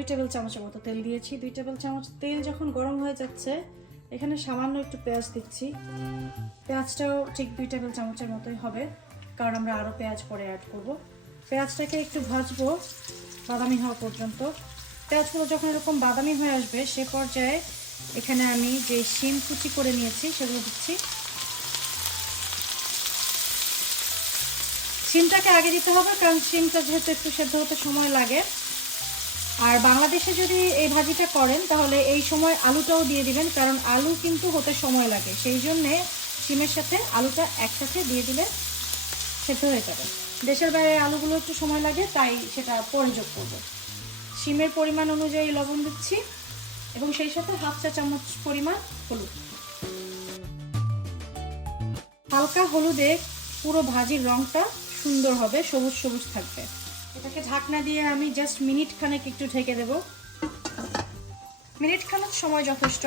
2 table চামচের মতো তেল দিয়েছি। 2 টেবিল চামচ তেল যখন গরম হয়ে যাচ্ছে, এখানে সামান্য একটু পেঁয়াজ দিচ্ছি। পেঁয়াজটাও ঠিক 2 টেবিল চামচের মতোই হবে, কারণ আমরা আরও পেঁয়াজ পরে অ্যাড করব। পেঁয়াজটাকে একটু ভাজবো বাদামি হওয়া পর্যন্ত। পেঁয়াজগুলো যখন এরকম বাদামি হয়ে আসবে, সে পর্যায়ে এখানে আমি যে শিম কুচি করে নিয়েছি সেগুলো দিচ্ছি। শিমটাকে আগে দিতে হবে, কারণ শিমটা যেহেতু একটু সেদ্ধ হতে সময় লাগে। আর বাংলাদেশে যদি এই ভাজিটা করেন তাহলে এই সময় আলুটাও দিয়ে দিবেন, কারণ আলু কিন্তু হতে সময় লাগে। সেই জন্যে শিমের সাথে আলুটা একসাথে দিয়ে দিলে সেদ্ধ হয়ে যাবে। দেশের বাইরে আলুগুলো একটু সময় লাগে, তাই সেটা পরে যোগ করব। শিমের পরিমাণ অনুযায়ী লবণ দিচ্ছি এবং সেই সাথে 1/2 চা চামচ পরিমাণ হলুদ। হালকা হলুদে পুরো ভাজির রঙটা সুন্দর হবে, সবুজ সবুজ থাকবে। এটাকে ঢাকনা দিয়ে আমি জাস্ট মিনিট খানেক একটু ঢেকে দেব। মিনিট খানেক সময় যথেষ্ট।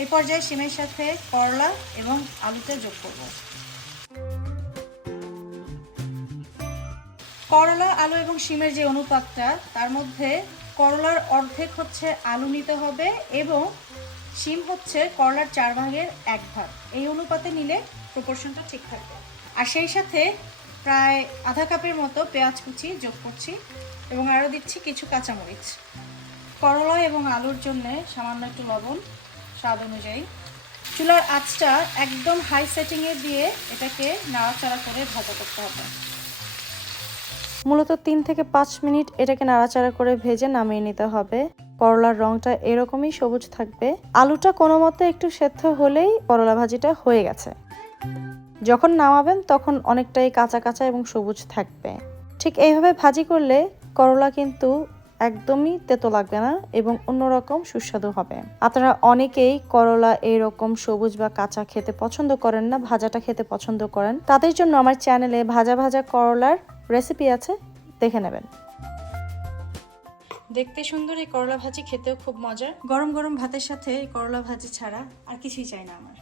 এই পর্যায়ে শিমের সাথে করলা এবং আলুতে যোগ করব। করলা, আলু এবং শিমের যে অনুপাতটা, তার মধ্যে করলার অর্ধেক হচ্ছে আলু নিতে হবে এবং শিম হচ্ছে করলার 4 ভাগের 1 ভাগ। এই অনুপাতে নিলে প্রপোর্শনটা ঠিক থাকবে। আর সেই সাথে প্রায় আধা কাপের মতো পেঁয়াজ কুচি যোগ করছি এবং আরও দিচ্ছি কিছু কাঁচামরিচ। করলা এবং আলুর জন্য সামান্য একটু লবণ স্বাদ অনুযায়ী। চুলার আঁচটা একদম হাই সেটিংয়ে দিয়ে এটাকে নাড়াচাড়া করে ভাজা করতে হবে। মূলত 3 থেকে 5 মিনিট এটাকে নাড়াচাড়া করে ভেজে নামিয়ে নিতে হবে। করলার রংটা এরকমই সবুজ থাকবে। আলুটা কোনো মতে একটু সেদ্ধ হলেই করলা ভাজিটা হয়ে গেছে। যখন নামাবেন তখন অনেকটাই কাঁচা কাঁচা এবং সবুজ থাকবে। ঠিক এইভাবে ভাজি করলে করলা কিন্তু একদমই তেতো লাগবে না এবং অন্যরকম সুস্বাদু হবে। আপনারা অনেকেই করলা এইরকম সবুজ বা কাঁচা খেতে পছন্দ করেন না, ভাজাটা খেতে পছন্দ করেন। তাদের জন্য আমার চ্যানেলে ভাজা ভাজা করলার রেসিপি আছে, দেখে নেবেন। দেখতে সুন্দর এই করলা ভাজি, খেতেও খুব মজার। গরম গরম ভাতের সাথে এই করলা ভাজি ছাড়া আর কিছুই চাই না আমার।